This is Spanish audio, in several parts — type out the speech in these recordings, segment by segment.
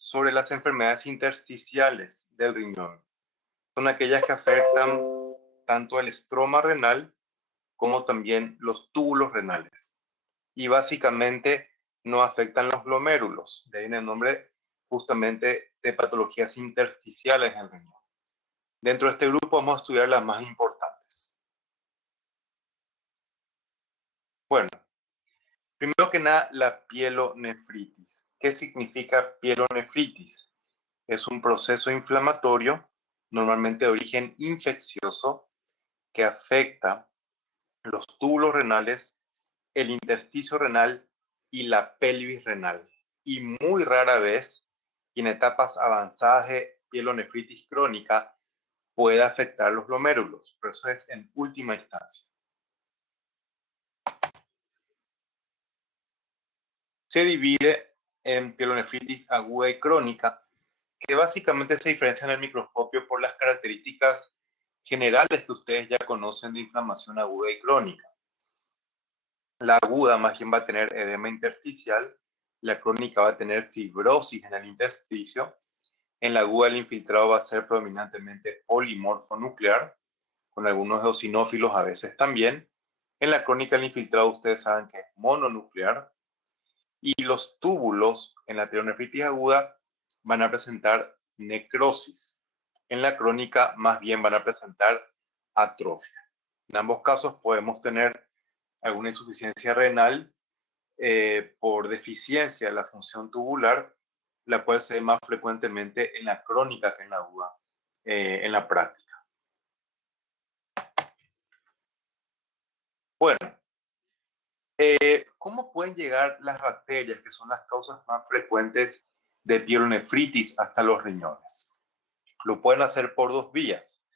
sobre las enfermedades intersticiales del riñón. Son aquellas que afectan tanto el estroma renal como también los túbulos renales. Y básicamente no afectan los glomérulos. De ahí viene el nombre justamente de patologías intersticiales en el riñón. Dentro de este grupo vamos a estudiar las más importantes. Bueno, primero que nada, la pielonefritis. ¿Qué significa pielonefritis? Es un proceso inflamatorio, normalmente de origen infeccioso, que afecta los túbulos renales, el intersticio renal y la pelvis renal. Y muy rara vez, y en etapas avanzadas de pielonefritis crónica, puede afectar los glomérulos, pero eso es en última instancia. Se divide en pielonefritis aguda y crónica, que básicamente se diferencian en el microscopio por las características generales que ustedes ya conocen de inflamación aguda y crónica. La aguda más bien va a tener edema intersticial, la crónica va a tener fibrosis en el intersticio. En la aguda el infiltrado va a ser predominantemente polimorfonuclear, con algunos eosinófilos a veces también. En la crónica el infiltrado ustedes saben que es mononuclear. Y los túbulos en la pielonefritis aguda van a presentar necrosis. En la crónica más bien van a presentar atrofia. En ambos casos podemos tener alguna insuficiencia renal por deficiencia de la función tubular, la cual se ve más frecuentemente en la crónica que en la aguda, en la práctica. Bueno, ¿cómo pueden llegar las bacterias, que son las causas más frecuentes de pielonefritis, hasta los riñones? Lo pueden hacer por dos vías.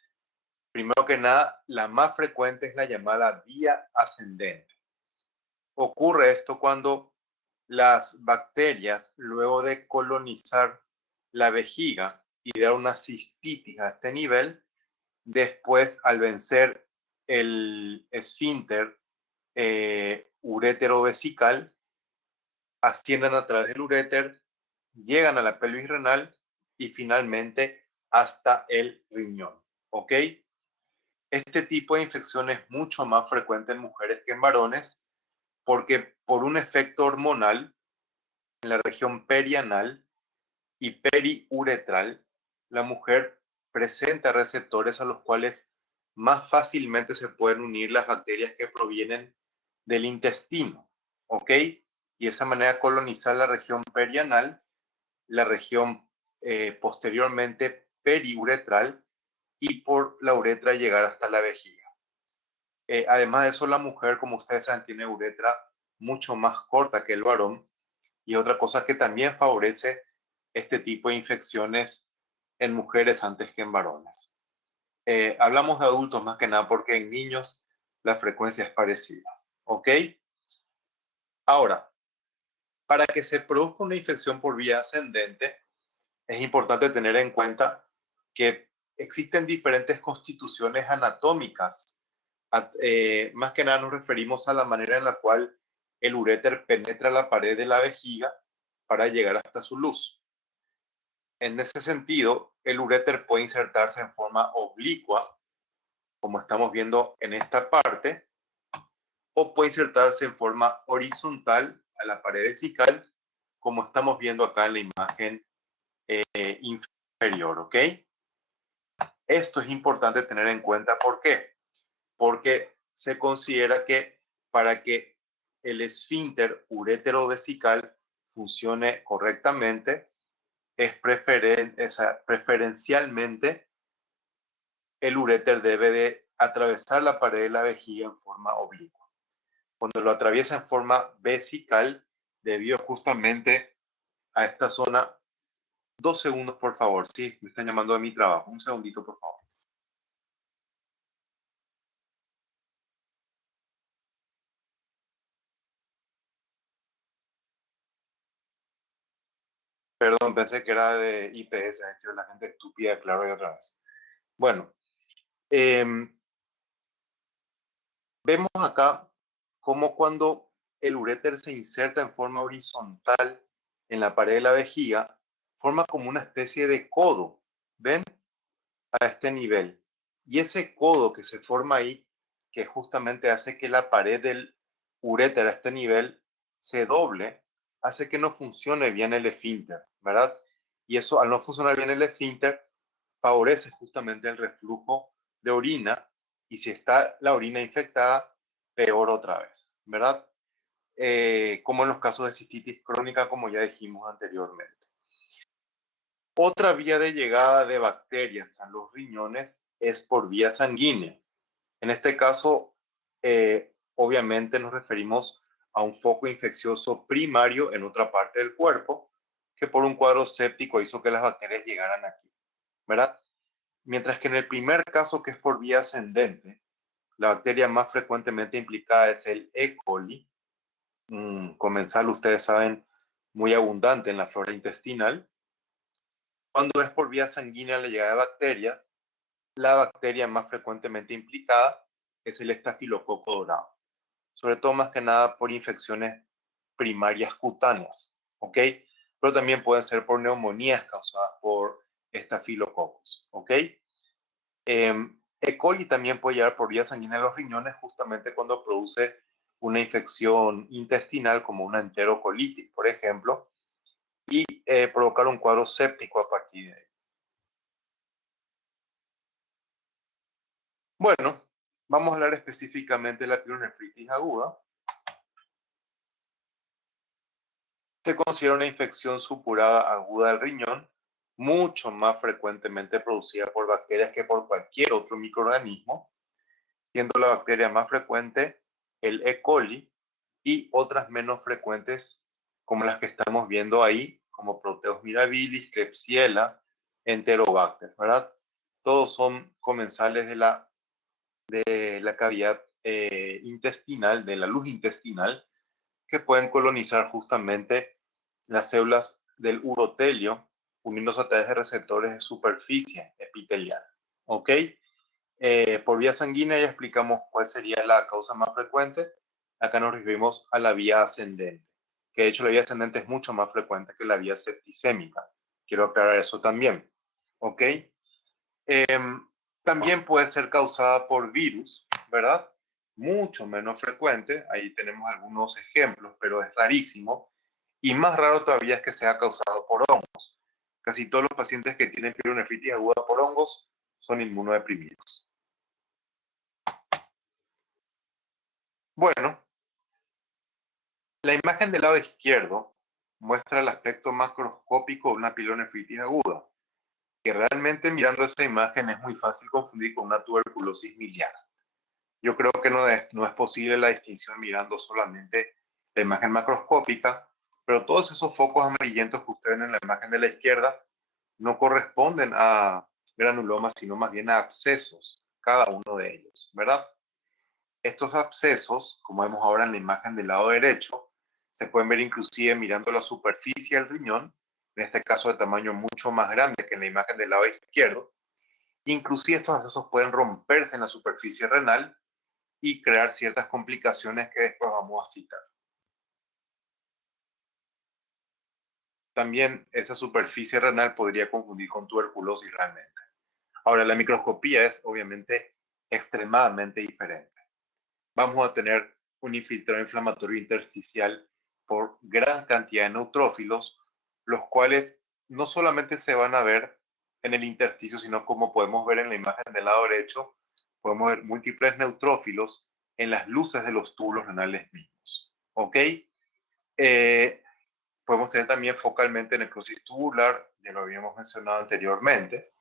Primero que nada, la más frecuente es la llamada vía ascendente. Ocurre esto cuando las bacterias, luego de colonizar la vejiga y dar una cistitis a este nivel, después al vencer el esfínter urétero-vesical, ascienden a través del uréter, llegan a la pelvis renal y finalmente hasta el riñón. ¿Ok? Este tipo de infección es mucho más frecuente en mujeres que en varones porque por un efecto hormonal en la región perianal y periuretral, la mujer presenta receptores a los cuales más fácilmente se pueden unir las bacterias que provienen del intestino, ¿ok? Y de esa manera colonizar la región perianal, la región posteriormente periuretral y por la uretra llegar hasta la vejiga. Además de eso, la mujer, como ustedes saben, tiene uretra mucho más corta que el varón. Y otra cosa que también favorece este tipo de infecciones en mujeres antes que en varones. Hablamos de adultos más que nada porque en niños la frecuencia es parecida. ¿Ok? Ahora, para que se produzca una infección por vía ascendente, es importante tener en cuenta que existen diferentes constituciones anatómicas. Más que nada nos referimos a la manera en la cual el uréter penetra la pared de la vejiga para llegar hasta su luz. En ese sentido, el uréter puede insertarse en forma oblicua, como estamos viendo en esta parte, o puede insertarse en forma horizontal a la pared vesical, como estamos viendo acá en la imagen inferior, ¿ok? Esto es importante tener en cuenta. ¿Por qué? Porque se considera que para que el esfínter urétero-vesical funcione correctamente, es preferencialmente el uréter debe de atravesar la pared de la vejiga en forma oblicua. Cuando lo atraviesa en forma vesical, debido justamente a esta zona, 2 segundos por favor, sí, me están llamando de mi trabajo, un segundito por favor. Perdón, pensé que era de IPS, la gente estúpida, claro, y otra vez. Bueno, eh, vemos acá cómo cuando el uréter se inserta en forma horizontal en la pared de la vejiga, forma como una especie de codo, ¿ven? A este nivel. Y ese codo que se forma ahí, que justamente hace que la pared del uréter a este nivel se doble, hace que no funcione bien el esfínter, ¿verdad? Y eso, al no funcionar bien el esfínter, favorece justamente el reflujo de orina, y si está la orina infectada, peor otra vez, ¿verdad? Como en los casos de cistitis crónica, como ya dijimos anteriormente. Otra vía de llegada de bacterias a los riñones es por vía sanguínea. En este caso, obviamente nos referimos a un foco infeccioso primario en otra parte del cuerpo, que por un cuadro séptico hizo que las bacterias llegaran aquí, ¿verdad? Mientras que en el primer caso, que es por vía ascendente, la bacteria más frecuentemente implicada es el E. coli, comensal, ustedes saben, muy abundante en la flora intestinal. Cuando es por vía sanguínea la llegada de bacterias, la bacteria más frecuentemente implicada es el estafilococo dorado, sobre todo más que nada por infecciones primarias cutáneas, ¿ok? Pero también pueden ser por neumonías causadas por estafilococos, ¿ok? E. coli también puede llegar por vía sanguínea a los riñones justamente cuando produce una infección intestinal como una enterocolitis, por ejemplo, y provocar un cuadro séptico a partir de ahí. Bueno, vamos a hablar específicamente de la pielonefritis aguda. Se considera una infección supurada aguda del riñón, mucho más frecuentemente producida por bacterias que por cualquier otro microorganismo, siendo la bacteria más frecuente el E. coli y otras menos frecuentes como las que estamos viendo ahí, como Proteus mirabilis, Klebsiella, Enterobacter, ¿verdad? Todos son comensales de la cavidad intestinal, de la luz intestinal, que pueden colonizar justamente las células del urotelio, uniéndose a través de receptores de superficie epitelial. ¿Ok? Por vía sanguínea ya explicamos cuál sería la causa más frecuente. Acá nos referimos a la vía ascendente, que de hecho la vía ascendente es mucho más frecuente que la vía septicémica. Quiero aclarar eso también. ¿Ok? También puede ser causada por virus, ¿verdad? Mucho menos frecuente. Ahí tenemos algunos ejemplos, pero es rarísimo. Y más raro todavía es que sea causado por hongos. Casi todos los pacientes que tienen pielonefritis aguda por hongos son inmunodeprimidos. Bueno, la imagen del lado izquierdo muestra el aspecto macroscópico de una pielonefritis aguda, que realmente mirando esta imagen es muy fácil confundir con una tuberculosis miliar. Yo creo que no es posible la distinción mirando solamente la imagen macroscópica, pero todos esos focos amarillentos que ustedes ven en la imagen de la izquierda no corresponden a granulomas, sino más bien a abscesos, cada uno de ellos, ¿verdad? Estos abscesos, como vemos ahora en la imagen del lado derecho, se pueden ver inclusive mirando la superficie del riñón, en este caso de tamaño mucho más grande que en la imagen del lado izquierdo. Inclusive estos abscesos pueden romperse en la superficie renal y crear ciertas complicaciones que después vamos a citar. También esa superficie renal podría confundir con tuberculosis realmente. Ahora, la microscopía es obviamente extremadamente diferente. Vamos a tener un infiltrado inflamatorio intersticial por gran cantidad de neutrófilos, los cuales no solamente se van a ver en el intersticio, sino como podemos ver en la imagen del lado derecho, podemos ver múltiples neutrófilos en las luces de los túbulos renales mismos. ¿Ok? Podemos tener también focalmente necrosis tubular, ya lo habíamos mencionado anteriormente,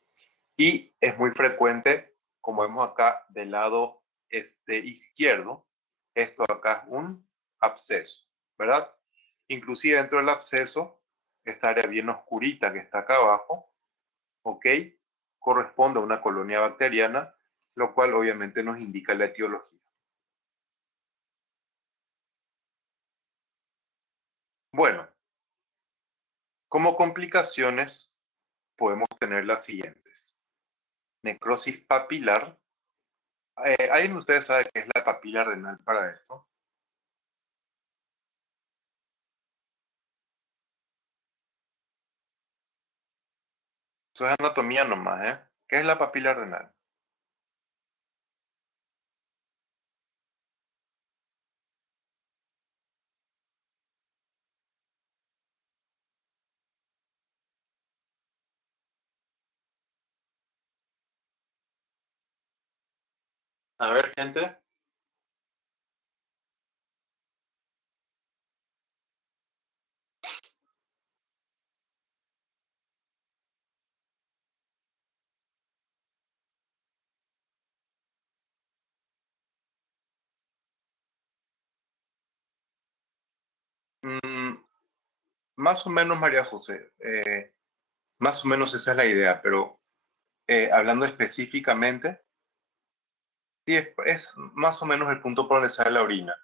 y es muy frecuente, como vemos acá del lado izquierdo, esto acá es un absceso, ¿verdad? Inclusive dentro del absceso, esta área bien oscurita que está acá abajo, ¿ok? Corresponde a una colonia bacteriana, lo cual obviamente nos indica la etiología. Bueno, como complicaciones podemos tener las siguientes. Necrosis papilar. ¿Alguien de ustedes sabe qué es la papila renal para esto? Eso es anatomía nomás, ¿eh? ¿Qué es la papila renal? A ver, gente. Mm, más o menos, María José. Más o menos esa es la idea, pero hablando específicamente, sí es más o menos el punto por donde sale la orina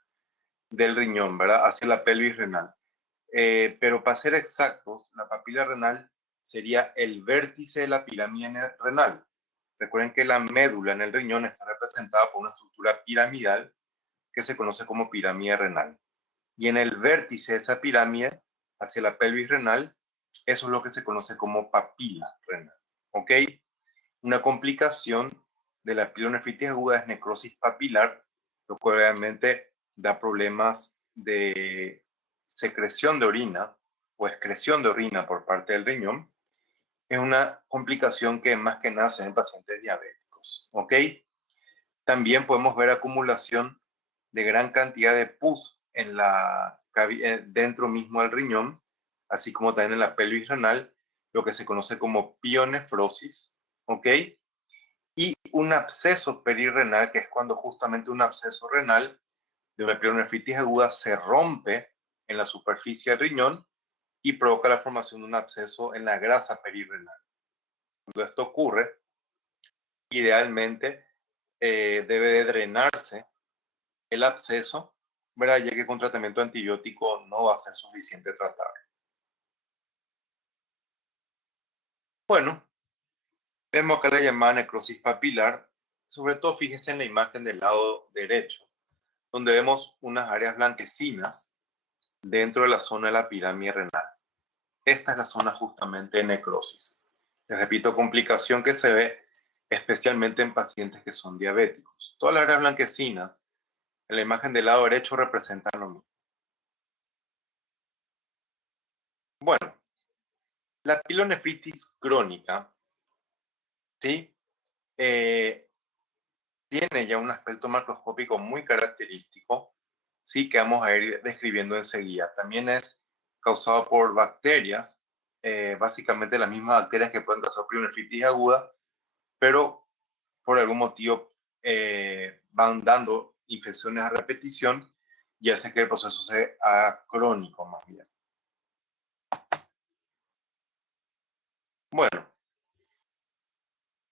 del riñón, ¿verdad? Hacia la pelvis renal. Pero para ser exactos, la papila renal sería el vértice de la pirámide renal. Recuerden que la médula en el riñón está representada por una estructura piramidal que se conoce como pirámide renal. Y en el vértice de esa pirámide, hacia la pelvis renal, eso es lo que se conoce como papila renal. ¿Ok? Una complicación de la pielonefritis aguda es necrosis papilar, lo cual obviamente da problemas de secreción de orina o excreción de orina por parte del riñón. Es una complicación que más que nada se ve en pacientes diabéticos. ¿Ok? También podemos ver acumulación de gran cantidad de pus en dentro mismo del riñón, así como también en la pelvis renal, lo que se conoce como pionefrosis. ¿Ok? Y un absceso perirrenal, que es cuando justamente un absceso renal de una pielonefritis aguda se rompe en la superficie del riñón y provoca la formación de un absceso en la grasa perirrenal. Cuando esto ocurre, idealmente debe de drenarse el absceso, ¿verdad? Ya que con tratamiento antibiótico no va a ser suficiente tratar. Bueno, vemos acá la llamada necrosis papilar, sobre todo fíjense en la imagen del lado derecho, donde vemos unas áreas blanquecinas dentro de la zona de la pirámide renal. Esta es la zona justamente de necrosis. Les repito, complicación que se ve especialmente en pacientes que son diabéticos. Todas las áreas blanquecinas en la imagen del lado derecho representan lo mismo. Bueno, la pielonefritis crónica, ¿sí? Eh, tiene ya un aspecto macroscópico muy característico, sí, que vamos a ir describiendo enseguida. También es causado por bacterias, básicamente las mismas bacterias que pueden causar pielonefritis aguda, pero por algún motivo van dando infecciones a repetición y hace que el proceso sea crónico más bien. Bueno,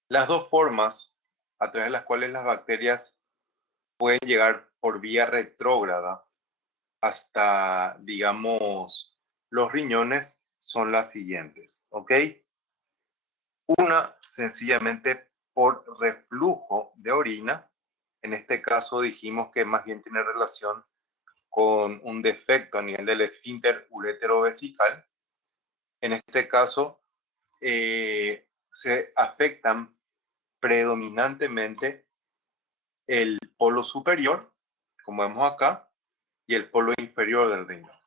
las dos formas a través de las cuales las bacterias pueden llegar por vía retrógrada hasta, digamos, los riñones son las siguientes, ¿ok? Una, sencillamente por reflujo de orina. En este caso dijimos que más bien tiene relación con un defecto a nivel del esfínter urétero-vesical. En este caso, se afectan predominantemente el polo superior, como vemos acá, y el polo inferior del riñón.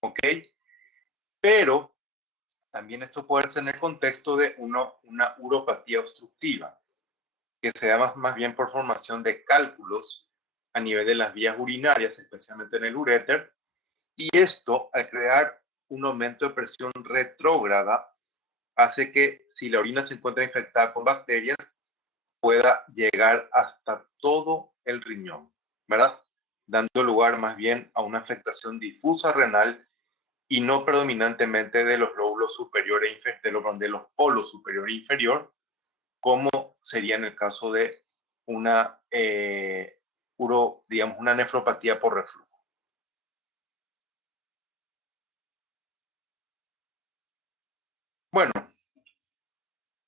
¿Ok? Pero también esto puede ser en el contexto de una uropatía obstructiva, que se da más bien por formación de cálculos a nivel de las vías urinarias, especialmente en el uréter, y esto, al crear un aumento de presión retrógrada, hace que si la orina se encuentra infectada con bacterias, pueda llegar hasta todo el riñón, ¿verdad? Dando lugar más bien a una afectación difusa renal y no predominantemente de los lóbulos superiores, de los polos superior e inferior, como sería en el caso de una, digamos, una nefropatía por reflujo. Bueno,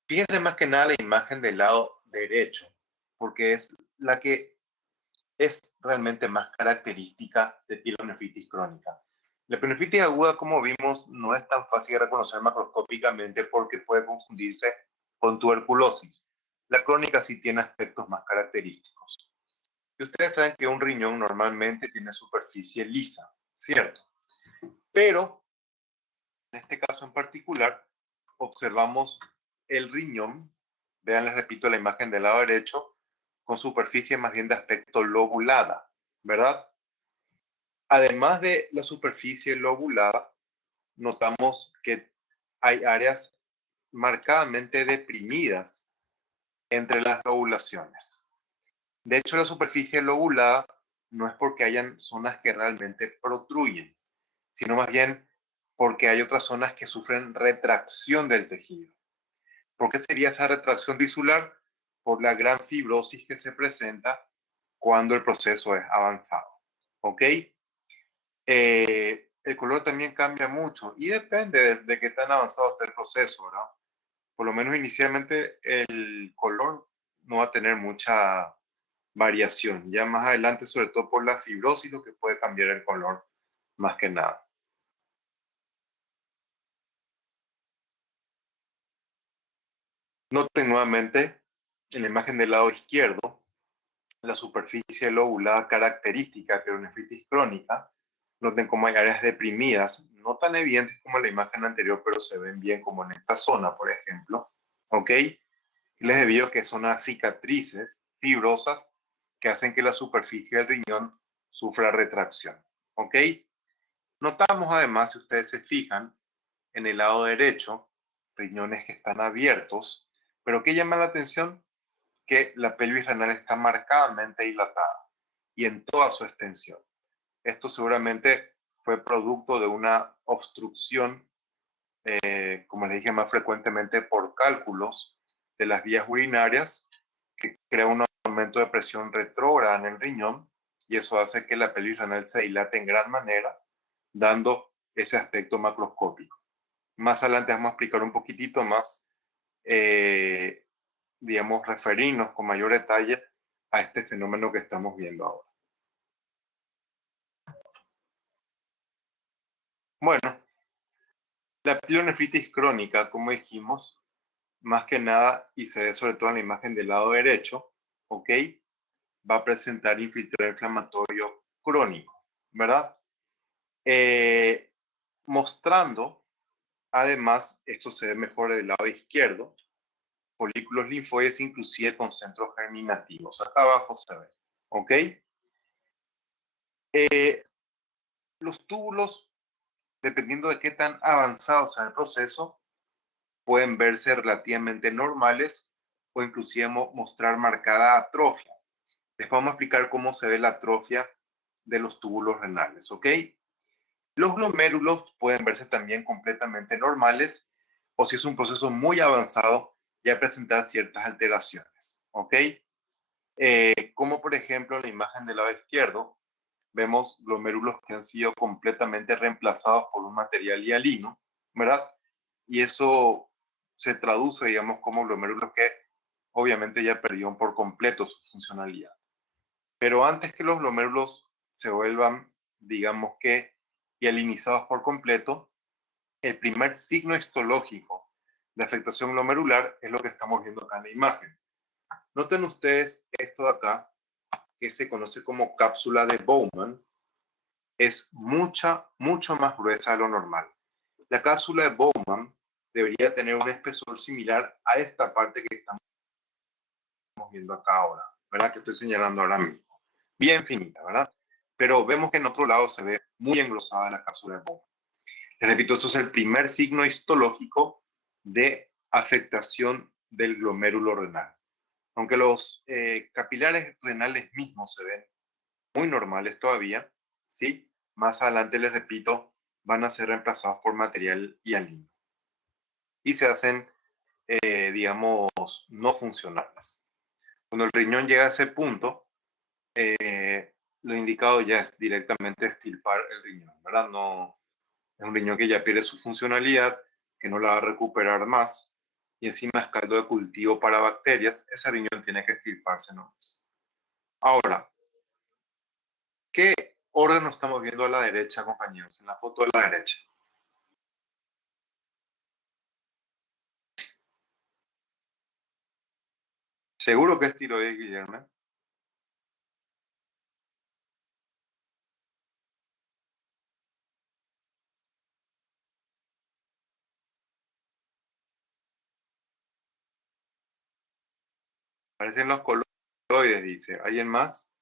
fíjense más que nada la imagen del lado derecho, porque es la que es realmente más característica de pielonefritis crónica. La pielonefritis aguda, como vimos, no es tan fácil de reconocer macroscópicamente porque puede confundirse con tuberculosis. La crónica sí tiene aspectos más característicos. Y ustedes saben que un riñón normalmente tiene superficie lisa, ¿cierto? Pero en este caso en particular, observamos el riñón, vean, les repito la imagen del lado derecho, con superficie más bien de aspecto lobulada, ¿verdad? Además de la superficie lobulada, notamos que hay áreas marcadamente deprimidas entre las lobulaciones. De hecho, la superficie lobulada no es porque hayan zonas que realmente protruyen, sino más bien porque hay otras zonas que sufren retracción del tejido. ¿Por qué sería esa retracción tisular? Por la gran fibrosis que se presenta cuando el proceso es avanzado. ¿Ok? El color también cambia mucho y depende de qué tan avanzado está el proceso, ¿verdad? Por lo menos inicialmente el color no va a tener mucha variación. Ya más adelante, sobre todo por la fibrosis, lo que puede cambiar el color más que nada. Noten nuevamente en la imagen del lado izquierdo la superficie lobulada característica de pielonefritis crónica. Noten cómo hay áreas deprimidas, no tan evidentes como en la imagen anterior, pero se ven bien como en esta zona, por ejemplo. ¿Ok? Les debido a que son las cicatrices fibrosas que hacen que la superficie del riñón sufra retracción. ¿Ok? Notamos además, si ustedes se fijan, en el lado derecho, riñones que están abiertos, pero ¿qué llama la atención? Que la pelvis renal está marcadamente dilatada y en toda su extensión. Esto seguramente fue producto de una obstrucción, como les dije más frecuentemente, por cálculos de las vías urinarias, que crea un aumento de presión retrógrada en el riñón y eso hace que la pelvis renal se dilate en gran manera, dando ese aspecto macroscópico. Más adelante vamos a explicar un poquitito más, digamos, referirnos con mayor detalle a este fenómeno que estamos viendo ahora. Bueno, la pielonefritis crónica, como dijimos, más que nada, y se ve sobre todo en la imagen del lado derecho, ¿ok? Va a presentar infiltrado inflamatorio crónico, ¿verdad? Eh, Mostrando, además, esto se ve mejor del lado izquierdo, folículos linfoides inclusive con centros germinativos. Acá abajo se ve, ¿ok? Los túbulos, dependiendo de qué tan avanzado sea el proceso, pueden verse relativamente normales o inclusive mostrar marcada atrofia. Les vamos a explicar cómo se ve la atrofia de los túbulos renales, ¿ok? Los glomérulos pueden verse también completamente normales o si es un proceso muy avanzado, ya presentar ciertas alteraciones, ¿ok? Como por ejemplo en la imagen del lado izquierdo, vemos glomérulos que han sido completamente reemplazados por un material hialino, ¿verdad? Y eso se traduce, digamos, como glomérulos que obviamente ya perdieron por completo su funcionalidad. Pero antes que los glomérulos se vuelvan, digamos que, hialinizados por completo, el primer signo histológico de afectación glomerular es lo que estamos viendo acá en la imagen. Noten ustedes esto de acá, que se conoce como cápsula de Bowman, es mucho más gruesa de lo normal. La cápsula de Bowman debería tener un espesor similar a esta parte que estamos viendo acá ahora, ¿verdad? Que estoy señalando ahora mismo. Bien finita, ¿verdad? Pero vemos que en otro lado se ve muy engrosada la cápsula de Bowman. Les repito, eso es el primer signo histológico de afectación del glomérulo renal. Aunque los capilares renales mismos se ven muy normales todavía, ¿sí? Más adelante, les repito, van a ser reemplazados por material hialino y se hacen, digamos, no funcionales. Cuando el riñón llega a ese punto, lo indicado ya es directamente extirpar el riñón, ¿verdad? No, es un riñón que ya pierde su funcionalidad, que no la va a recuperar más y encima es caldo de cultivo para bacterias, ese riñón tiene que extirparse nomás. Ahora, ¿qué órgano estamos viendo a la derecha, compañeros? En la foto de la derecha. Seguro que es tiroides, Guillermo. Parecen los coloides, dice. ¿Alguien más?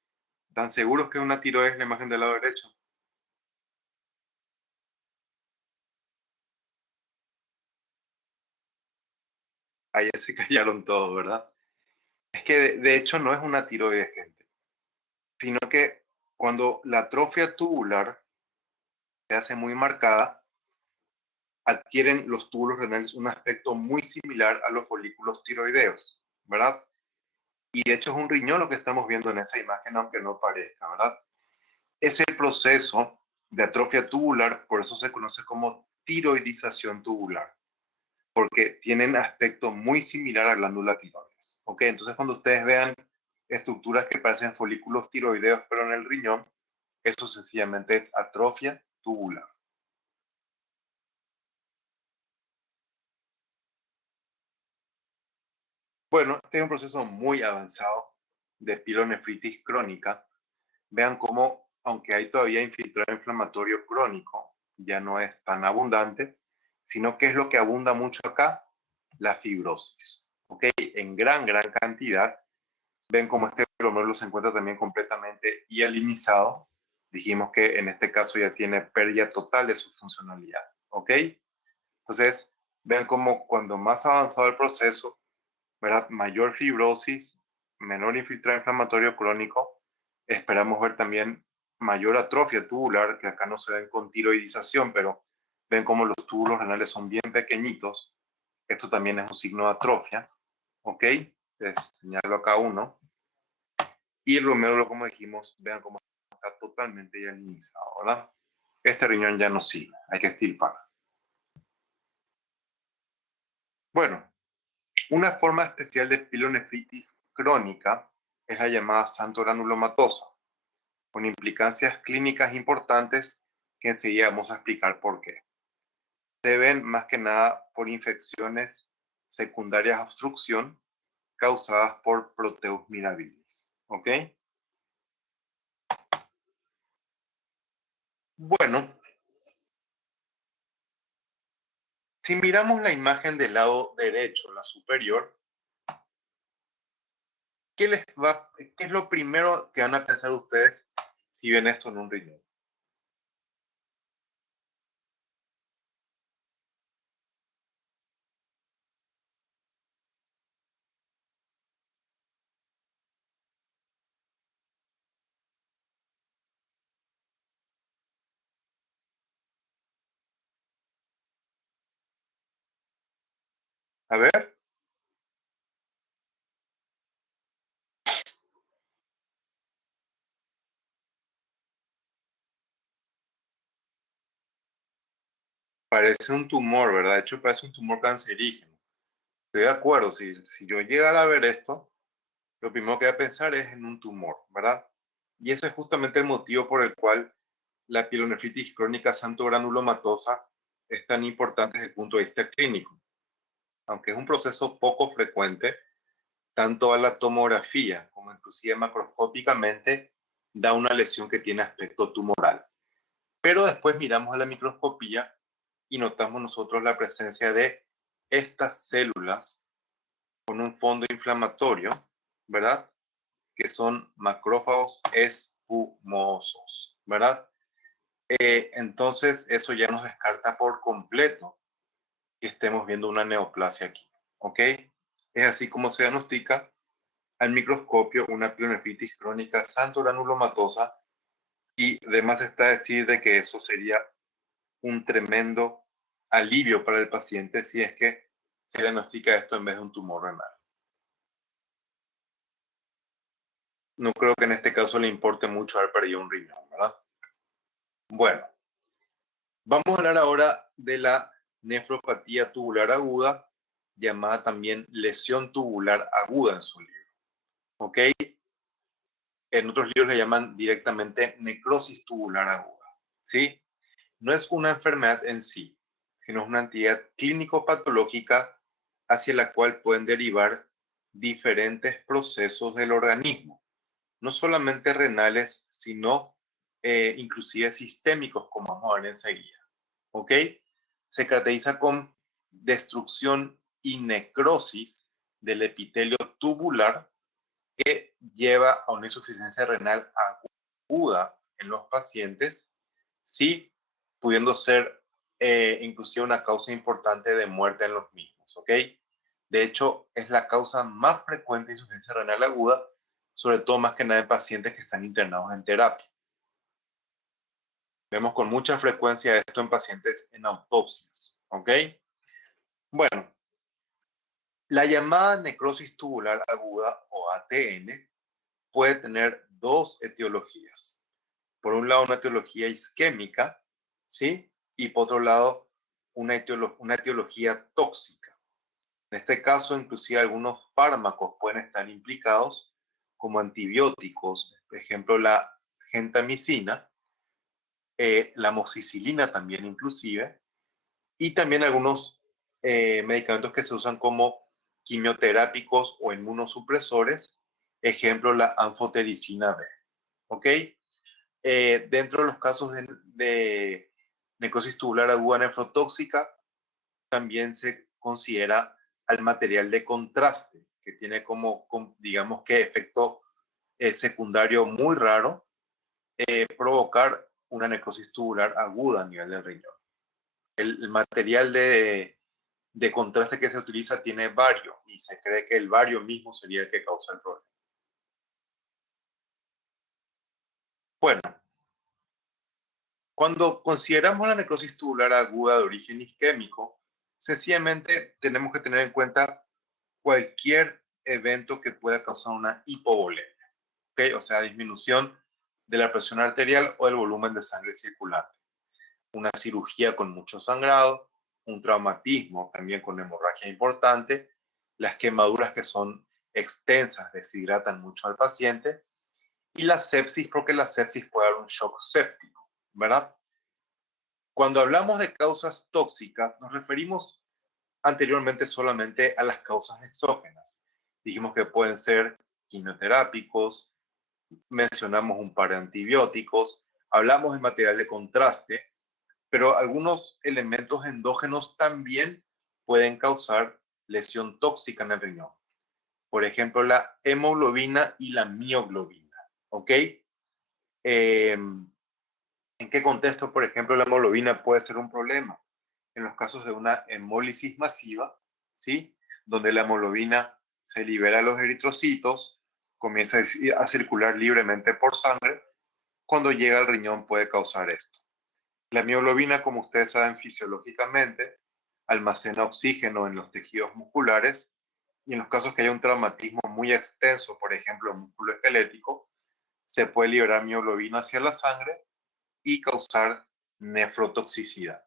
¿Están seguros que es una tiroides la imagen del lado derecho? Ahí se callaron todos, ¿verdad? Es que de hecho no es una tiroides, gente, sino que cuando la atrofia tubular se hace muy marcada, adquieren los túbulos renales un aspecto muy similar a los folículos tiroideos, ¿verdad? Y de hecho es un riñón lo que estamos viendo en esa imagen, aunque no parezca, ¿verdad? Es el proceso de atrofia tubular, por eso se conoce como tiroidización tubular, porque tienen aspecto muy similar a glándula tiroides. ¿Ok? Entonces cuando ustedes vean estructuras que parecen folículos tiroideos, pero en el riñón, eso sencillamente es atrofia tubular. Bueno, este es un proceso muy avanzado de pielonefritis crónica. Vean cómo, aunque hay todavía infiltrado inflamatorio crónico, ya no es tan abundante, sino que es lo que abunda mucho acá, la fibrosis. ¿Ok? En gran cantidad. Ven cómo este glomérulo se encuentra también completamente hialinizado. Dijimos que en este caso ya tiene pérdida total de su funcionalidad. ¿Ok? Entonces, ven cómo cuando más avanzado el proceso, ¿verdad? Mayor fibrosis, menor infiltrado inflamatorio crónico, esperamos ver también mayor atrofia tubular, que acá no se ven con tiroidización, pero ven cómo los túbulos renales son bien pequeñitos. Esto también es un signo de atrofia. ¿Ok? Les señalo acá uno. Y el glomérulo, como dijimos, vean cómo está totalmente hialinizado, ¿verdad? Este riñón ya no sirve, hay que extirpar. Bueno, una forma especial de pielonefritis crónica es la llamada santorgranulomatosa, con implicancias clínicas importantes que enseguida vamos a explicar por qué. Se ven más que nada por infecciones secundarias a obstrucción causadas por Proteus mirabilis. ¿Ok? Bueno, si miramos la imagen del lado derecho, la superior, ¿qué es lo primero que van a pensar ustedes si ven esto en un riñón? A ver, parece un tumor, ¿verdad? De hecho, parece un tumor cancerígeno. Estoy de acuerdo, si yo llegara a ver esto, lo primero que voy a pensar es en un tumor, ¿verdad? Y ese es justamente el motivo por el cual la pielonefritis crónica santorgranulomatosa es tan importante desde el punto de vista clínico. Aunque es un proceso poco frecuente, tanto a la tomografía como inclusive macroscópicamente da una lesión que tiene aspecto tumoral. Pero después miramos a la microscopía y notamos nosotros la presencia de estas células con un fondo inflamatorio, ¿verdad? Que son macrófagos espumosos, ¿verdad? Entonces eso ya nos descarta por completo que estemos viendo una neoplasia aquí, ¿ok? Es así como se diagnostica al microscopio una pielonefritis crónica santorgranulomatosa y además está decir de que eso sería un tremendo alivio para el paciente si es que se diagnostica esto en vez de un tumor renal. No creo que en este caso le importe mucho haber perdido un riñón, ¿verdad? Bueno, vamos a hablar ahora de la nefropatía tubular aguda, llamada también lesión tubular aguda en su libro. ¿Ok? en otros libros le llaman directamente necrosis tubular aguda, ¿sí? No es una enfermedad en sí, sino es una entidad clínico-patológica hacia la cual pueden derivar diferentes procesos del organismo, no solamente renales, sino inclusive sistémicos, como vamos a ver enseguida. ¿Ok? Se caracteriza con destrucción y necrosis del epitelio tubular que lleva a una insuficiencia renal aguda en los pacientes, sí, pudiendo ser inclusive una causa importante de muerte en los mismos, ¿ok? De hecho, es la causa más frecuente de insuficiencia renal aguda, sobre todo más que nada en pacientes que están internados en terapia. Vemos con mucha frecuencia esto en pacientes en autopsias, ¿ok? Bueno, la llamada necrosis tubular aguda o ATN puede tener dos etiologías. Por un lado, una etiología isquémica, ¿sí? Y por otro lado, una etiología tóxica. En este caso, inclusive algunos fármacos pueden estar implicados, como antibióticos, por ejemplo, la gentamicina, la amoxicilina también inclusive, y también algunos medicamentos que se usan como quimioterápicos o inmunosupresores, ejemplo, la anfotericina B. ¿Ok? Dentro de los casos de necrosis tubular aguda nefrotóxica, también se considera al material de contraste, que tiene como digamos que efecto secundario muy raro, provocar una necrosis tubular aguda a nivel del riñón. El material de contraste que se utiliza tiene bario y se cree que el bario mismo sería el que causa el problema. Bueno, cuando consideramos la necrosis tubular aguda de origen isquémico, sencillamente tenemos que tener en cuenta cualquier evento que pueda causar una hipovolemia, ¿ok? O sea, disminución de la presión arterial o el volumen de sangre circulante. Una cirugía con mucho sangrado, un traumatismo también con hemorragia importante, las quemaduras que son extensas deshidratan mucho al paciente y la sepsis, porque la sepsis puede dar un shock séptico, ¿verdad? Cuando hablamos de causas tóxicas, nos referimos anteriormente solamente a las causas exógenas. Dijimos que pueden ser quimioterápicos, mencionamos un par de antibióticos, hablamos de material de contraste, pero algunos elementos endógenos también pueden causar lesión tóxica en el riñón. Por ejemplo, la hemoglobina y la mioglobina. ¿Ok? ¿En qué contexto, por ejemplo, la hemoglobina puede ser un problema? En los casos de una hemólisis masiva, ¿sí? Donde la hemoglobina se libera a los eritrocitos, comienza a circular libremente por sangre, cuando llega al riñón puede causar esto. La mioglobina, como ustedes saben fisiológicamente, almacena oxígeno en los tejidos musculares y en los casos que haya un traumatismo muy extenso, por ejemplo, el músculo esquelético, se puede liberar mioglobina hacia la sangre y causar nefrotoxicidad.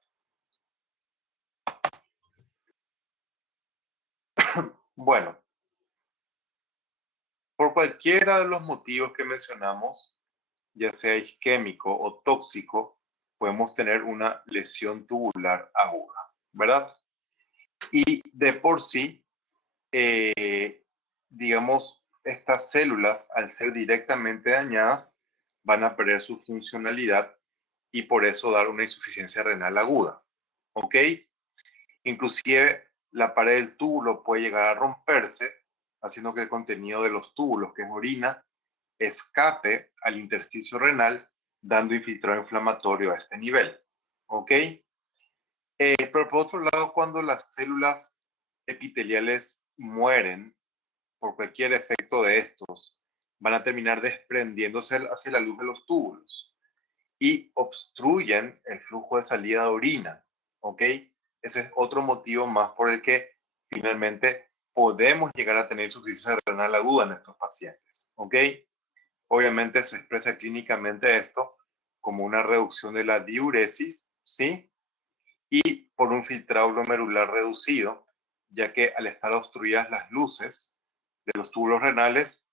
Bueno, por cualquiera de los motivos que mencionamos, ya sea isquémico o tóxico, podemos tener una lesión tubular aguda, ¿verdad? Y de por sí, digamos, estas células, al ser directamente dañadas, van a perder su funcionalidad y por eso dar una insuficiencia renal aguda. ¿Ok? Inclusive la pared del túbulo puede llegar a romperse, haciendo que el contenido de los túbulos, que es orina, escape al intersticio renal, dando infiltrado inflamatorio a este nivel. ¿Ok? Pero por otro lado, cuando las células epiteliales mueren por cualquier efecto de estos, van a terminar desprendiéndose hacia la luz de los túbulos y obstruyen el flujo de salida de orina. ¿Ok? Ese es otro motivo más por el que finalmente podemos llegar a tener insuficiencia renal aguda en estos pacientes. ¿Ok? Obviamente se expresa clínicamente esto como una reducción de la diuresis, ¿sí? Y por un filtrado glomerular reducido, ya que al estar obstruidas las luces de los túbulos renales,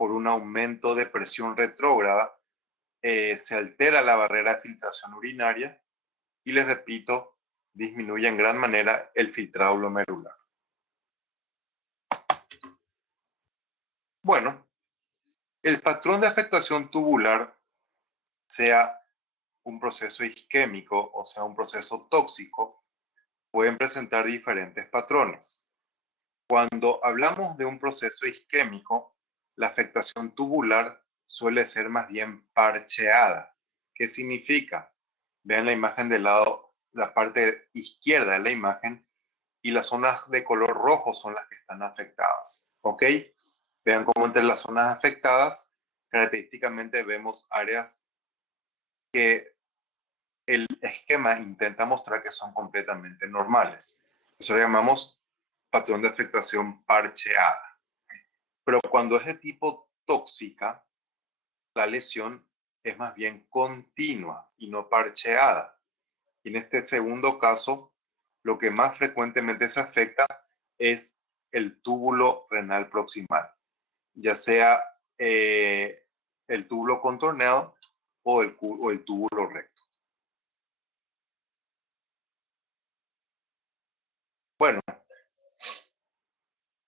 por un aumento de presión retrógrada, se altera la barrera de filtración urinaria y, les repito, disminuye en gran manera el filtrado glomerular. Bueno, el patrón de afectación tubular, sea un proceso isquémico o sea un proceso tóxico, pueden presentar diferentes patrones. Cuando hablamos de un proceso isquémico, la afectación tubular suele ser más bien parcheada. ¿Qué significa? Vean la imagen del lado, la parte izquierda de la imagen, y las zonas de color rojo son las que están afectadas. ¿Ok? Vean cómo entre las zonas afectadas, característicamente vemos áreas que el esquema intenta mostrar que son completamente normales. Eso lo llamamos patrón de afectación parcheada. Pero cuando es de tipo tóxica, la lesión es más bien continua y no parcheada. Y en este segundo caso, lo que más frecuentemente se afecta es el túbulo renal proximal, ya sea el túbulo contorneado o el túbulo recto. Bueno,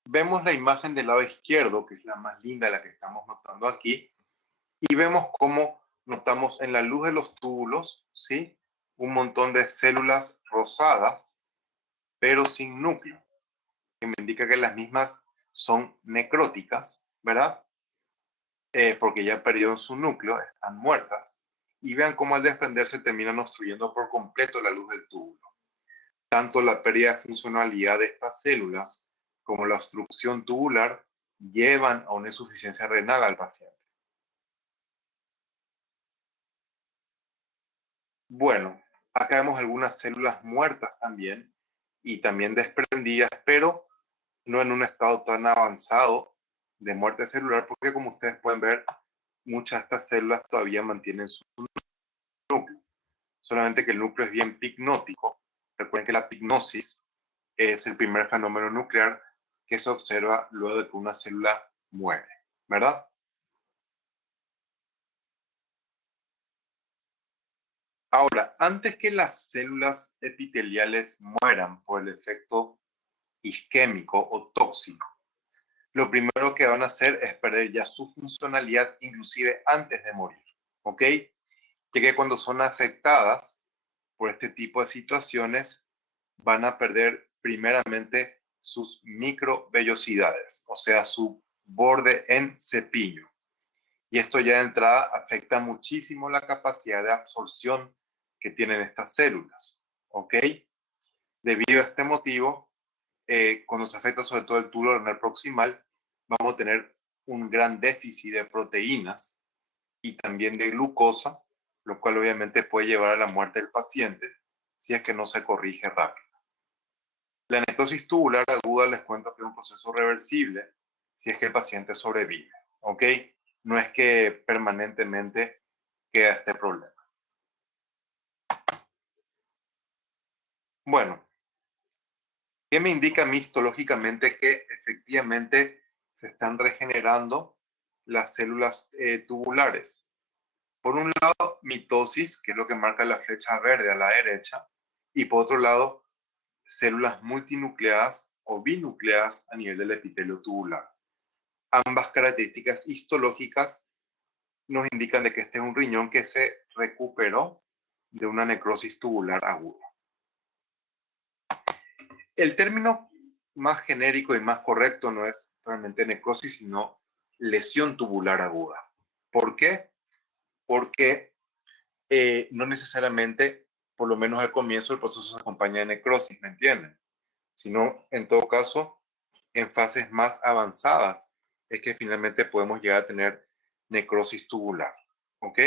vemos la imagen del lado izquierdo, que es la más linda, la que estamos notando aquí, y vemos cómo notamos en la luz de los túbulos, ¿sí? Un montón de células rosadas, pero sin núcleo, que me indica que las mismas son necróticas, ¿verdad? Porque ya perdieron su núcleo, están muertas. Y vean cómo al desprenderse terminan obstruyendo por completo la luz del túbulo. Tanto la pérdida de funcionalidad de estas células como la obstrucción tubular llevan a una insuficiencia renal al paciente. Bueno, acá vemos algunas células muertas también y también desprendidas, pero no en un estado tan avanzado de muerte celular, porque como ustedes pueden ver, muchas de estas células todavía mantienen su núcleo, solamente que el núcleo es bien picnótico. Recuerden que la pignosis es el primer fenómeno nuclear que se observa luego de que una célula muere, ¿verdad? Ahora, antes que las células epiteliales mueran por el efecto isquémico o tóxico, lo primero que van a hacer es perder ya su funcionalidad, inclusive antes de morir, ¿ok? Ya que cuando son afectadas por este tipo de situaciones, van a perder primeramente sus microvellosidades, o sea, su borde en cepillo. Y esto ya de entrada afecta muchísimo la capacidad de absorción que tienen estas células, ¿ok? Debido a este motivo, cuando se afecta sobre todo el túbulo renal proximal, vamos a tener un gran déficit de proteínas y también de glucosa, lo cual obviamente puede llevar a la muerte del paciente si es que no se corrige rápido. La necrosis tubular aguda, les cuento que es un proceso reversible si es que el paciente sobrevive, ¿ok? No es que permanentemente queda este problema. Bueno, ¿qué me indica a mí histológicamente que efectivamente se están regenerando las células tubulares? Por un lado, mitosis, que es lo que marca la flecha verde a la derecha, y por otro lado, células multinucleadas o binucleadas a nivel del epitelio tubular. Ambas características histológicas nos indican de que este es un riñón que se recuperó de una necrosis tubular aguda. El término más genérico y más correcto no es realmente necrosis, sino lesión tubular aguda. ¿Por qué? Porque no necesariamente, por lo menos al comienzo, el proceso se acompaña de necrosis, ¿me entienden? Sino, en todo caso, en fases más avanzadas es que finalmente podemos llegar a tener necrosis tubular. ¿Ok?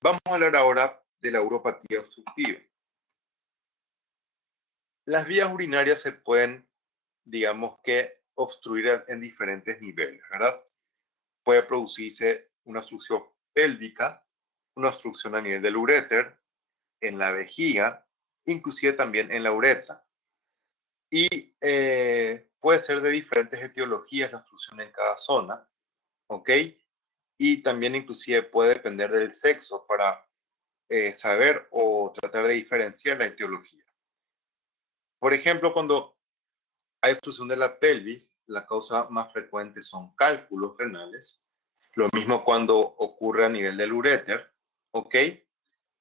Vamos a hablar ahora de la uropatía obstructiva. Las vías urinarias se pueden, digamos que, obstruir en diferentes niveles, ¿verdad? Puede producirse una obstrucción pélvica, una obstrucción a nivel del uréter, en la vejiga, inclusive también en la uretra. Y puede ser de diferentes etiologías la obstrucción en cada zona, ¿ok? Y también inclusive puede depender del sexo para saber o tratar de diferenciar la etiología. Por ejemplo, cuando hay obstrucción de la pelvis, la causa más frecuente son cálculos renales. Lo mismo cuando ocurre a nivel del uréter, ¿ok?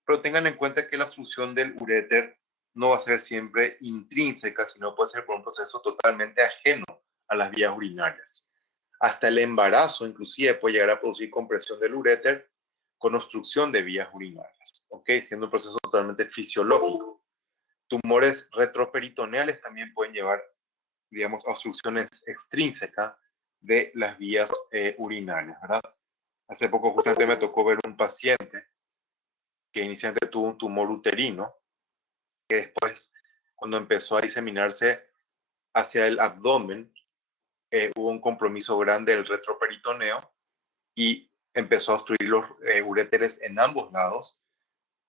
Pero tengan en cuenta que la obstrucción del uréter no va a ser siempre intrínseca, sino puede ser por un proceso totalmente ajeno a las vías urinarias. Hasta el embarazo, inclusive, puede llegar a producir compresión del uréter con obstrucción de vías urinarias, ¿ok? Siendo un proceso totalmente fisiológico. Tumores retroperitoneales también pueden llevar, digamos, a obstrucciones extrínsecas de las vías urinarias, ¿verdad? Hace poco justamente me tocó ver un paciente que inicialmente tuvo un tumor uterino, que después, cuando empezó a diseminarse hacia el abdomen, hubo un compromiso grande del retroperitoneo y empezó a obstruir los uréteres en ambos lados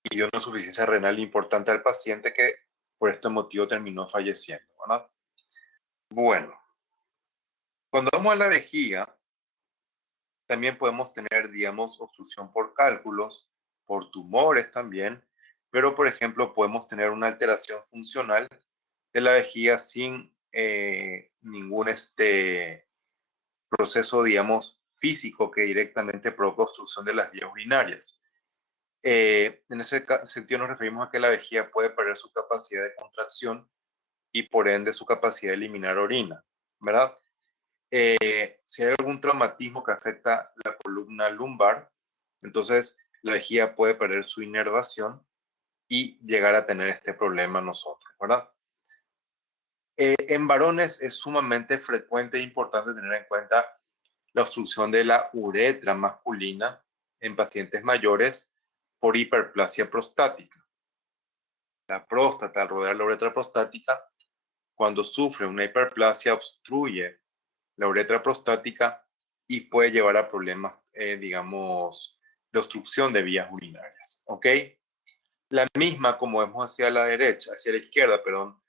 y dio una insuficiencia renal importante al paciente que por este motivo terminó falleciendo, ¿verdad? Bueno, cuando vamos a la vejiga, también podemos tener, digamos, obstrucción por cálculos, por tumores también, pero por ejemplo podemos tener una alteración funcional de la vejiga sin ningún proceso, digamos, físico que directamente provoca obstrucción de las vías urinarias. En ese sentido nos referimos a que la vejiga puede perder su capacidad de contracción y por ende su capacidad de eliminar orina, ¿verdad? Si hay algún traumatismo que afecta la columna lumbar, entonces la vejiga puede perder su inervación y llegar a tener este problema nosotros, ¿verdad? En varones es sumamente frecuente e importante tener en cuenta la obstrucción de la uretra masculina en pacientes mayores por hiperplasia prostática. La próstata, al rodear la uretra prostática, cuando sufre una hiperplasia, obstruye la uretra prostática y puede llevar a problemas, digamos, de obstrucción de vías urinarias, ¿ok? La misma, como vemos hacia la derecha, hacia la izquierda, perdón,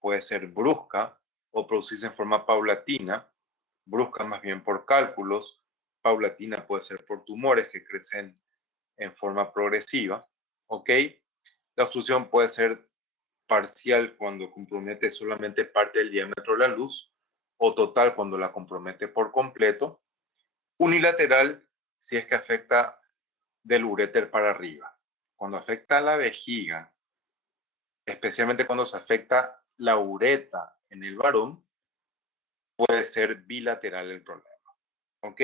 puede ser brusca o producirse en forma paulatina, brusca más bien por cálculos, paulatina puede ser por tumores que crecen en forma progresiva, ¿ok? La obstrucción puede ser parcial cuando compromete solamente parte del diámetro de la luz o total cuando la compromete por completo, unilateral si es que afecta del uréter para arriba. Cuando afecta a la vejiga, especialmente cuando se afecta la uretra en el varón, puede ser bilateral el problema. ¿Ok?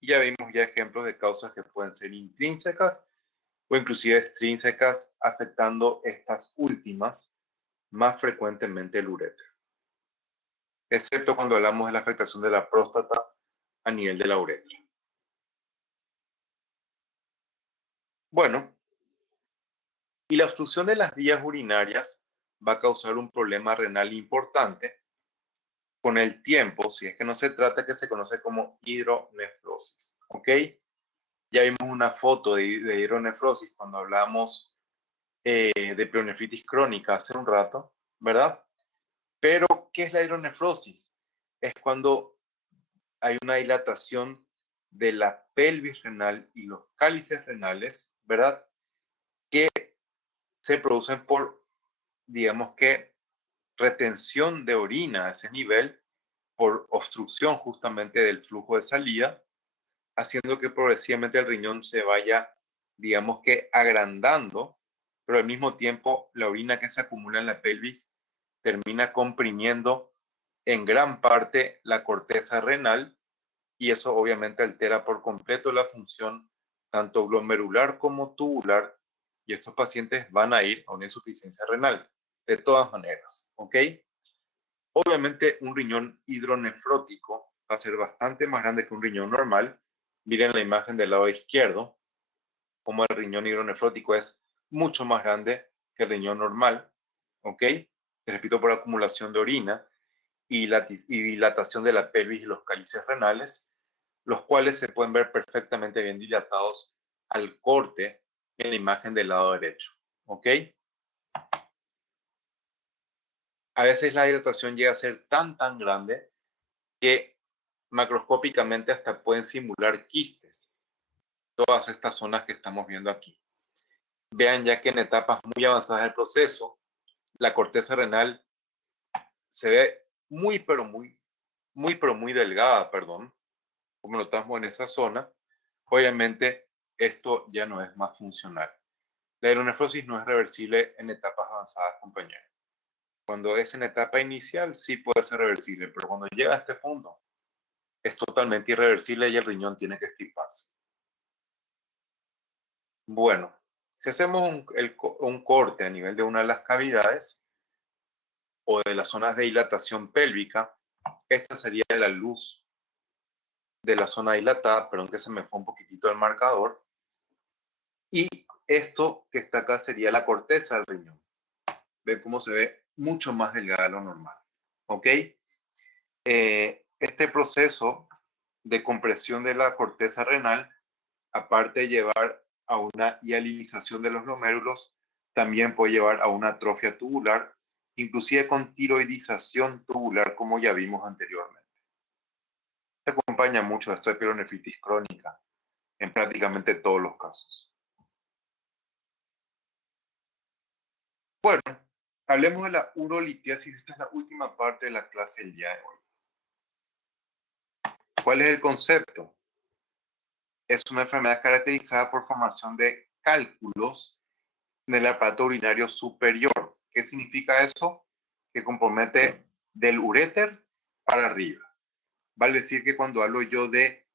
Y ya vimos ya ejemplos de causas que pueden ser intrínsecas o inclusive extrínsecas, afectando estas últimas más frecuentemente el uréter, excepto cuando hablamos de la afectación de la próstata a nivel de la uretra. Bueno, y la obstrucción de las vías urinarias va a causar un problema renal importante con el tiempo, si es que no se trata, que se conoce como hidronefrosis. ¿Ok? Ya vimos una foto de hidronefrosis cuando hablamos de pleonefritis crónica hace un rato, ¿verdad? Pero, ¿qué es la hidronefrosis? Es cuando hay una dilatación de la pelvis renal y los cálices renales, ¿verdad? Que se producen por, digamos que, retención de orina a ese nivel, por obstrucción justamente del flujo de salida, haciendo que progresivamente el riñón se vaya, digamos que, agrandando, pero al mismo tiempo la orina que se acumula en la pelvis termina comprimiendo en gran parte la corteza renal y eso obviamente altera por completo la función tanto glomerular como tubular y estos pacientes van a ir a una insuficiencia renal de todas maneras, ¿ok? Obviamente un riñón hidronefrótico va a ser bastante más grande que un riñón normal. Miren la imagen del lado izquierdo, como el riñón hidronefrótico es mucho más grande que el riñón normal, ¿ok? Te repito, por acumulación de orina y dilatación de la pelvis y los cálices renales, los cuales se pueden ver perfectamente bien dilatados al corte en la imagen del lado derecho, ¿ok? A veces la dilatación llega a ser tan grande que macroscópicamente hasta pueden simular quistes, todas estas zonas que estamos viendo aquí. Vean ya que en etapas muy avanzadas del proceso, la corteza renal se ve muy delgada, perdón, como notamos en esa zona. Obviamente, esto ya no es más funcional. La hidronefrosis no es reversible en etapas avanzadas, compañeros. Cuando es en etapa inicial, sí puede ser reversible, pero cuando llega a este punto, es totalmente irreversible y el riñón tiene que extirparse. Bueno, si hacemos un corte a nivel de una de las cavidades o de las zonas de dilatación pélvica, esta sería la luz de la zona dilatada, perdón que se me fue un poquitito el marcador, y esto que está acá sería la corteza del riñón. Ven cómo se ve mucho más delgada de lo normal. ¿Ok? Este proceso de compresión de la corteza renal, aparte de llevar a una hialinización de los glomérulos, también puede llevar a una atrofia tubular, inclusive con tiroidización tubular, como ya vimos anteriormente. Se acompaña mucho esto de pielonefritis crónica en prácticamente todos los casos. Bueno, hablemos de la urolitiasis. Esta es la última parte de la clase del día de hoy. ¿Cuál es el concepto? Es una enfermedad caracterizada por formación de cálculos en el aparato urinario superior. ¿Qué significa eso? Que compromete del uréter para arriba. Vale decir que cuando hablo yo de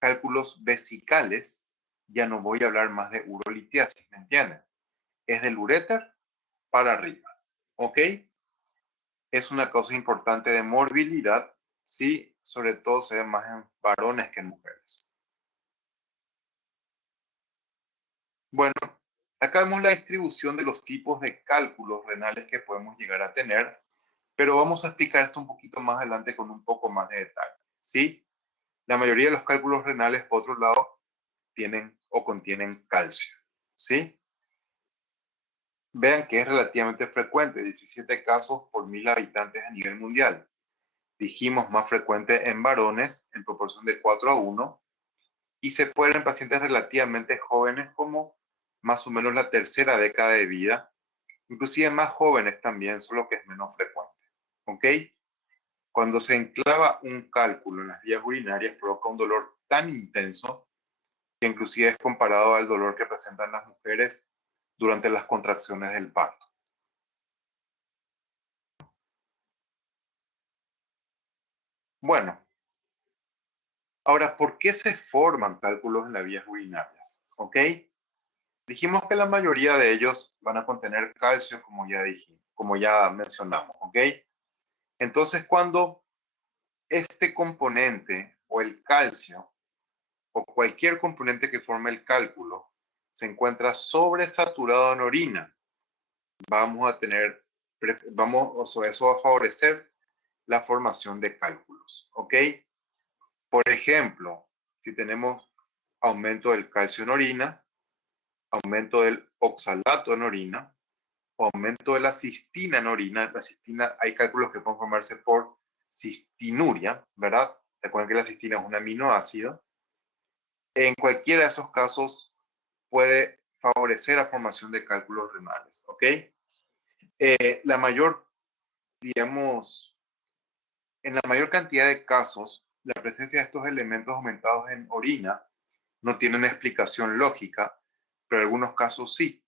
cálculos vesicales, ya no voy a hablar más de urolitiasis, ¿me entienden? Es del uréter para arriba, ¿ok? Es una causa importante de morbilidad, sí, sobre todo se ve más en varones que en mujeres. Bueno, acá vemos la distribución de los tipos de cálculos renales que podemos llegar a tener, pero vamos a explicar esto un poquito más adelante con un poco más de detalle, ¿sí? La mayoría de los cálculos renales, por otro lado, tienen o contienen calcio, ¿sí? Vean que es relativamente frecuente, 17 casos por 1000 habitantes a nivel mundial. Dijimos más frecuente en varones, en proporción de 4:1, y se puede en pacientes relativamente jóvenes como más o menos la tercera década de vida, inclusive más jóvenes también, solo que es menos frecuente. ¿Ok? Cuando se enclava un cálculo en las vías urinarias provoca un dolor tan intenso que inclusive es comparado al dolor que presentan las mujeres durante las contracciones del parto. Bueno, ahora, ¿por qué se forman cálculos en las vías urinarias? ¿Ok? Dijimos que la mayoría de ellos van a contener calcio, como ya dijimos, como ya mencionamos, ¿ok? Entonces, cuando este componente o el calcio o cualquier componente que forme el cálculo se encuentra sobresaturado en orina, vamos a tener, o sea, eso va a favorecer la formación de cálculos, ¿ok? Por ejemplo, si tenemos aumento del calcio en orina, aumento del oxalato en orina, aumento de la cistina en orina. La cistina, hay cálculos que pueden formarse por cistinuria, ¿verdad? Recuerden que la cistina es un aminoácido. En cualquiera de esos casos puede favorecer la formación de cálculos renales, ¿ok? La mayor, digamos, en la mayor cantidad de casos, la presencia de estos elementos aumentados en orina no tienen explicación lógica, pero en algunos casos sí.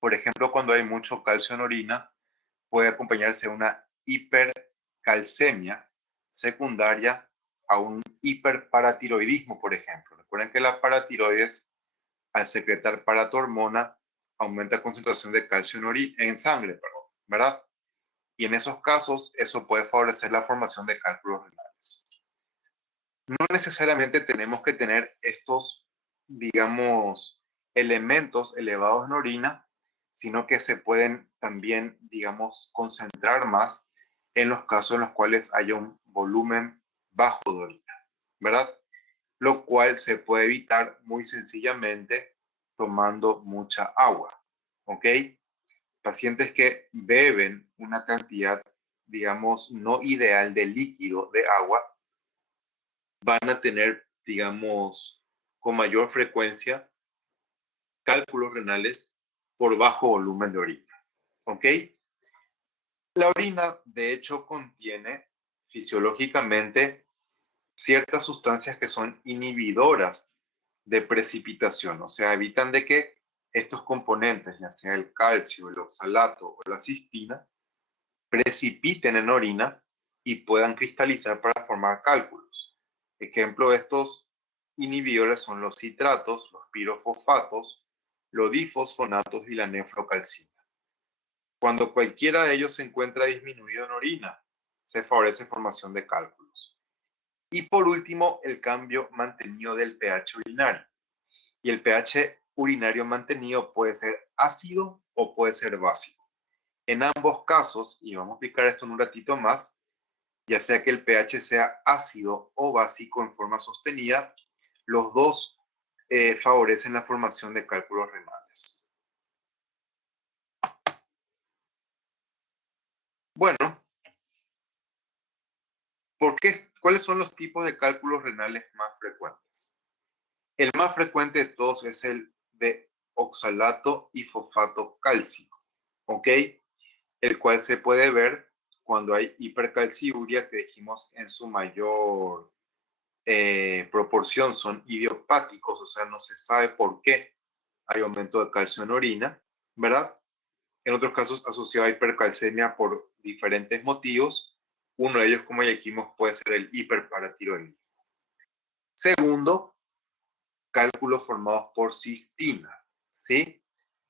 Por ejemplo, cuando hay mucho calcio en orina, puede acompañarse de una hipercalcemia secundaria a un hiperparatiroidismo, por ejemplo. Recuerden que la paratiroides, al secretar paratormona, aumenta la concentración de calcio en sangre, ¿verdad? Y en esos casos, eso puede favorecer la formación de cálculos renales. No necesariamente tenemos que tener estos, digamos, elementos elevados en orina, sino que se pueden también, digamos, concentrar más en los casos en los cuales haya un volumen bajo de orina, ¿verdad? Lo cual se puede evitar muy sencillamente tomando mucha agua, ¿ok? pacientes que beben una cantidad, digamos, no ideal de líquido, de agua, van a tener, digamos, con mayor frecuencia cálculos renales por bajo volumen de orina. ¿Ok? La orina, de hecho, contiene fisiológicamente ciertas sustancias que son inhibidoras de precipitación, o sea, evitan de que estos componentes, ya sea el calcio, el oxalato o la cistina, precipiten en orina y puedan cristalizar para formar cálculos. Ejemplo de estos inhibidores son los citratos, los pirofosfatos, los difosfonatos y la nefrocalcina. Cuando cualquiera de ellos se encuentra disminuido en orina, se favorece formación de cálculos. Y por último, el cambio mantenido del pH urinario. Y el pH urinario mantenido puede ser ácido o puede ser básico. En ambos casos, y vamos a explicar esto en un ratito más, ya sea que el pH sea ácido o básico en forma sostenida, los dos favorecen la formación de cálculos renales. Bueno, ¿cuáles son los tipos de cálculos renales más frecuentes? El más frecuente de todos es el de oxalato y fosfato cálcico, ¿ok? El cual se puede ver cuando hay hipercalciuria, que dijimos en su mayor proporción son idiopáticos, o sea, no se sabe por qué hay aumento de calcio en orina, ¿verdad? En otros casos asociado a hipercalcemia por diferentes motivos. Uno de ellos, como ya dijimos, puede ser el hiperparatiroidismo. Segundo, cálculos formados por cistina, ¿sí?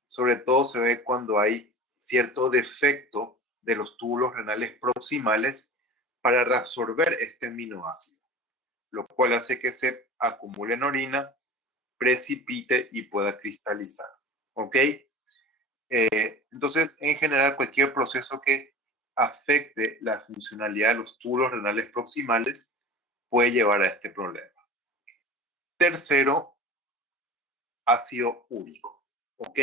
Sobre todo se ve cuando hay cierto defecto de los túbulos renales proximales para reabsorber este aminoácido, lo cual hace que se acumule en orina, precipite y pueda cristalizar. ¿Ok? Entonces, en general, cualquier proceso que afecte la funcionalidad de los túbulos renales proximales puede llevar a este problema. Tercero, ácido úrico. ¿Ok?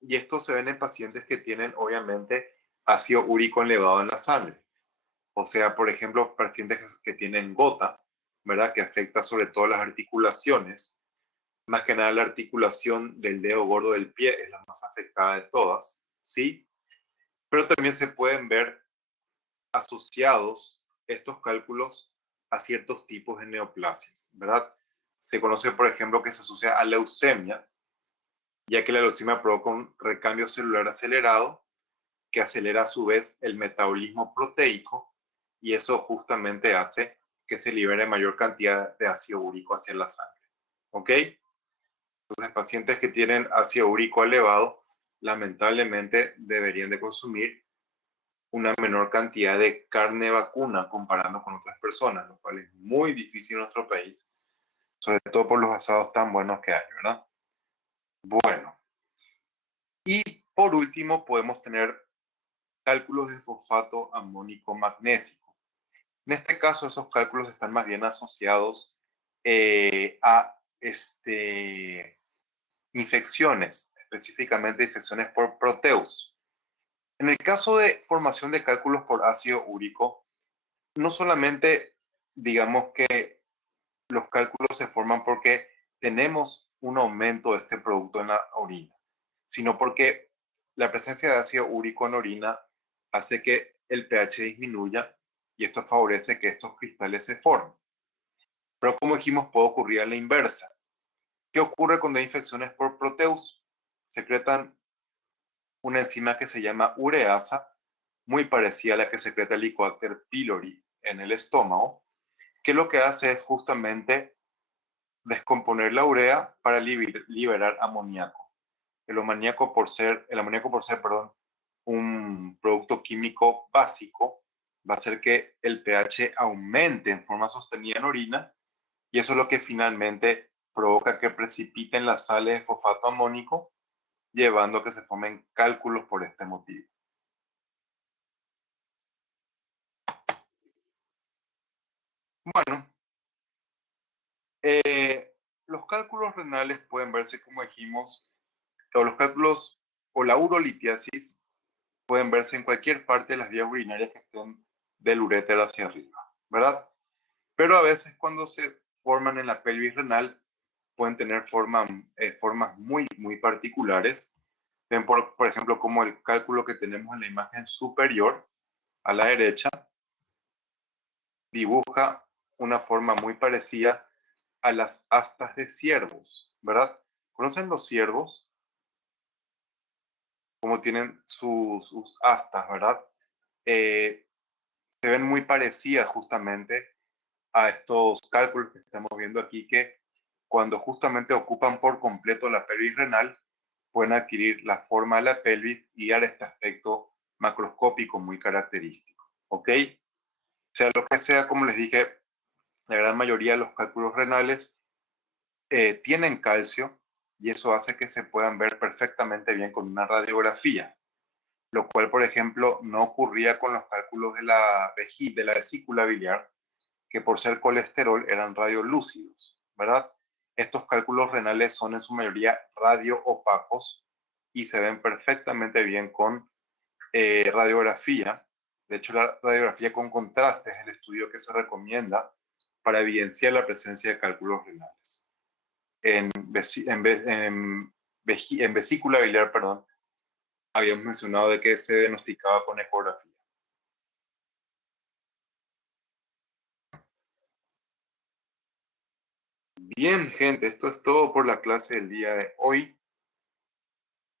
Y esto se ven en pacientes que tienen, obviamente, ácido úrico elevado en la sangre. O sea, por ejemplo, pacientes que tienen gota, ¿verdad? Que afecta sobre todo las articulaciones. Más que nada la articulación del dedo gordo del pie es la más afectada de todas, ¿sí? Pero también se pueden ver asociados estos cálculos a ciertos tipos de neoplasias, ¿verdad? Se conoce, por ejemplo, que se asocia a leucemia, ya que la leucemia provoca un recambio celular acelerado que acelera a su vez el metabolismo proteico y eso justamente hace que se libere mayor cantidad de ácido úrico hacia la sangre. ¿Ok? Entonces, pacientes que tienen ácido úrico elevado, lamentablemente deberían de consumir una menor cantidad de carne vacuna comparando con otras personas, lo cual es muy difícil en nuestro país, sobre todo por los asados tan buenos que hay, ¿verdad? Bueno, y por último podemos tener cálculos de fosfato amónico magnésico. En este caso, esos cálculos están más bien asociados a infecciones, específicamente infecciones por proteus. En el caso de formación de cálculos por ácido úrico, no solamente digamos que los cálculos se forman porque tenemos un aumento de este producto en la orina, sino porque la presencia de ácido úrico en orina hace que el pH disminuya y esto favorece que estos cristales se formen. Pero como dijimos, puede ocurrir a la inversa. ¿Qué ocurre cuando hay infecciones por proteus? Secretan una enzima que se llama ureasa, muy parecida a la que secreta el Helicobacter pylori en el estómago, que lo que hace es justamente descomponer la urea para liberar amoníaco. El amoníaco por ser, perdón, un producto químico básico, va a hacer que el pH aumente en forma sostenida en orina y eso es lo que finalmente provoca que precipiten las sales de fosfato amónico, llevando a que se formen cálculos por este motivo. Bueno, los cálculos renales pueden verse, como dijimos, o los cálculos o la urolitiasis pueden verse en cualquier parte de las vías urinarias que estén del uréter hacia arriba, ¿verdad? Pero a veces cuando se forman en la pelvis renal pueden tener formas muy, muy particulares. Ven, por ejemplo, como el cálculo que tenemos en la imagen superior a la derecha, dibuja una forma muy parecida a las astas de ciervos, ¿verdad? ¿Conocen los ciervos? Como tienen sus astas, ¿verdad? Eh, Se ven muy parecidas justamente a estos cálculos que estamos viendo aquí, que cuando justamente ocupan por completo la pelvis renal, pueden adquirir la forma de la pelvis y dar este aspecto macroscópico muy característico. ¿Ok? Sea lo que sea, como les dije, la gran mayoría de los cálculos renales tienen calcio y eso hace que se puedan ver perfectamente bien con una radiografía, lo cual, por ejemplo, no ocurría con los cálculos de la vesícula biliar, que por ser colesterol eran radiolúcidos, ¿verdad? Estos cálculos renales son en su mayoría radioopacos y se ven perfectamente bien con radiografía. De hecho, la radiografía con contraste es el estudio que se recomienda para evidenciar la presencia de cálculos renales. En vesícula biliar, perdón, habíamos mencionado de que se diagnosticaba con ecografía. Bien, gente, esto es todo por la clase del día de hoy.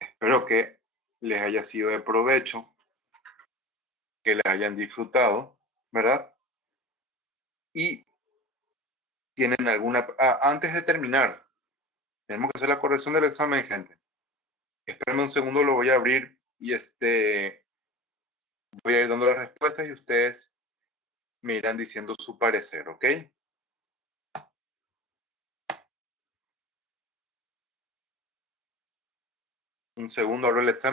Espero que les haya sido de provecho, que les hayan disfrutado, ¿verdad? Y tienen alguna... antes de terminar, tenemos que hacer la corrección del examen, gente. Espérenme un segundo, lo voy a abrir y voy a ir dando las respuestas y ustedes me irán diciendo su parecer, ¿ok? Un segundo, abro el examen.